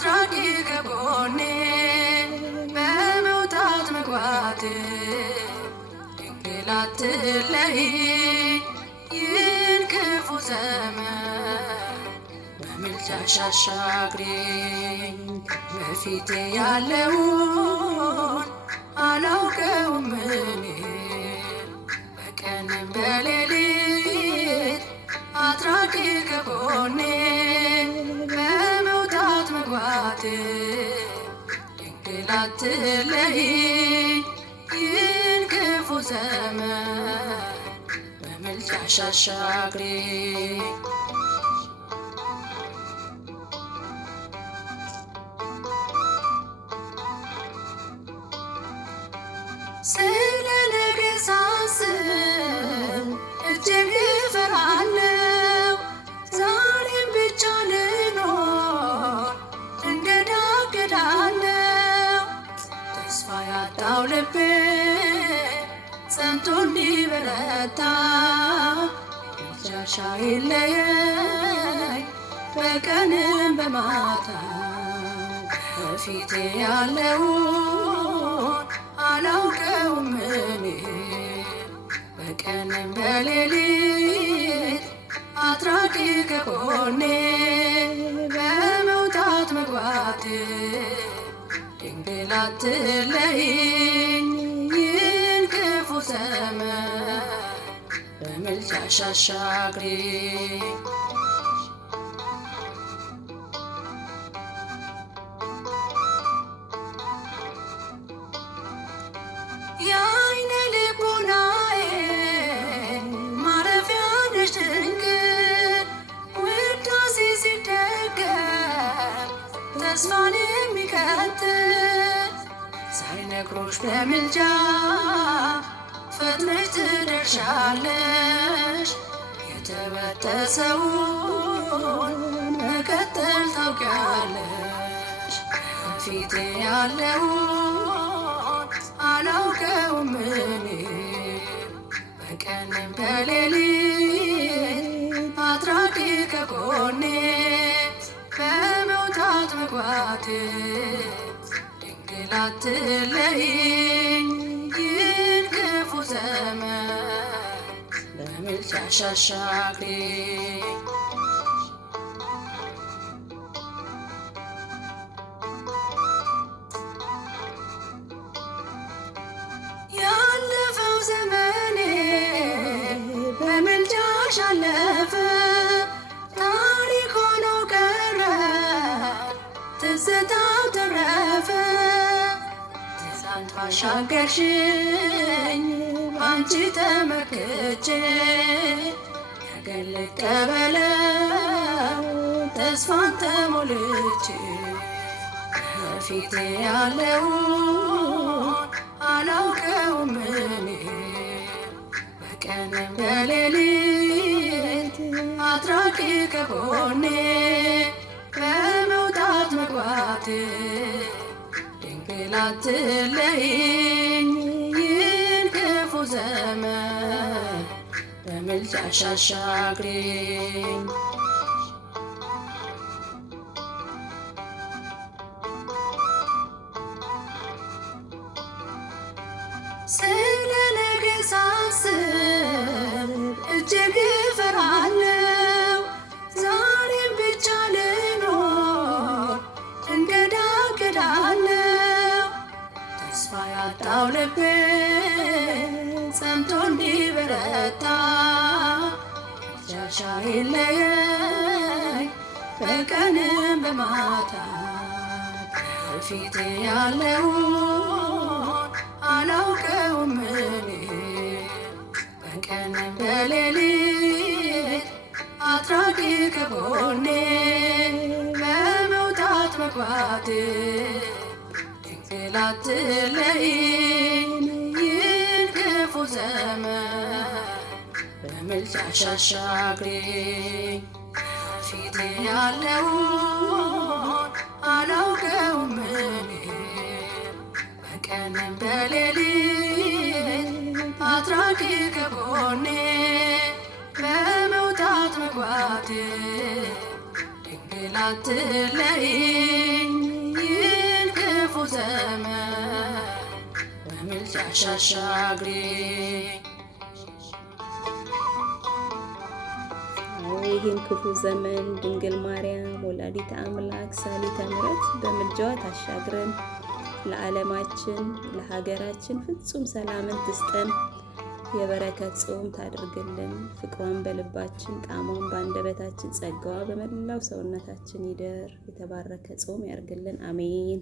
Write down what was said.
አትራቂ ከጎኔ በመውጣት መግባት ድንግል አትለይኝ ይህን ክፉ ዘመን በምልጃሽ አሻግሪኝ። በፊቴ ያለውን አላውቀውም እኔ በቀንም በሌሊት አትራቂ ከጎኔ በመውጣት መግባት ድንግል አትለይኝ ይህን ክፉ ዘመን በምልጃሽ አሻግሪኝ። ስለ ነገ ሳስብ እጅግ እፈራለሁ። ዛሬም ብቻ ልኖር እንገዳገዳለሁ። ተስፋ ያጣው ልቤ ጸንቶ እንዲበረታ ምልጃሽ አይለየኝ በቀንም በማታ። በፊቴ ያለውን አላውቀውም እኔ በቀንም በሌሊት አትራቂ ከጎኔ በመውጣት መግባት ድንግል አትለይኝ ይህን ክፉ ዘመን በምልጃሽ አሻግሪኝ። የዓይነ ልቦናዬ ማረፊያ ነሽ ድንግል ውዳሴ ሲደገም ተስፋን የሚቀጥል ሳይነግሮሽ በምልጃ ፈጥነሽ ትደርሻለሽ። የተበጠሰውን መቀጠል ታውቂያለሽ። በፊቴ ያለውን አላውቀውም እኔ በቀንም በሌሊት አትራቂ ከጎኔ በመውጣት መግባት ድንግል አትለይኝ ይህን ክፉ ዘመን በምልጃሽ አሻግሪኝ። ያለፈው ዘመኔ በምልጃሽ አለፈ። ታሪክ ሆኖ ቀረ ትዝታው ተረፈ። ትላንት ባሻገርሽኝ አንቺ ተመክቼ ነገን ልቀበለው ተስፋን ተሞልቼ በፊቴ ያለውን አላውቀውም እኔ በቀንም በሌሊት አትራቂ ከጎኔ በመውጣት መግባት ድንግል አትለይኝ ይህን ክፉ ዘመን በምልጃሽ አሻግሪኝ። ስለ ነገ ሳስብ እጅግ እፈራለሁ። ዛሬም ብቻ ልኖር እንገዳገዳለሁ። ተስፋ ያጣው ልቤ ጸንቶ እንዲበረታ ምልጃሽ አይለየኝ በቀንም በማታ። በፊቴ ያለውን አላውቀውም እኔ በቀንም በሌሊት አትራቂ ከጎኔ በመውጣት መግባት ድንግል አትለይኝ ይህን ክፉ ዘመን በምልጃሽ አሻግሪኝ። በፊቴ ያለውን አላውቀውም እኔ በቀንም በሌሊት አትራቂ ከጎኔ በመውጣት መግባት ድንግል አትለይኝ አሻግሪ። ይህን ክፉ ዘመን ድንግል ማርያም ወላዲተ አምላክ ሰዓሊተ ምሕረት በምልጃዋ ታሻግረን፣ ለዓለማችን ለሀገራችን ፍጹም ሰላምን ትስጠን። የበረከት ጾም ታድርግልን። ፍቅሯን በልባችን ጣዕሟን በአንደበታችን ጸጋዋ በመላው ሰውነታችን ይደር። የተባረከ ጾም ያርግልን። አሜን።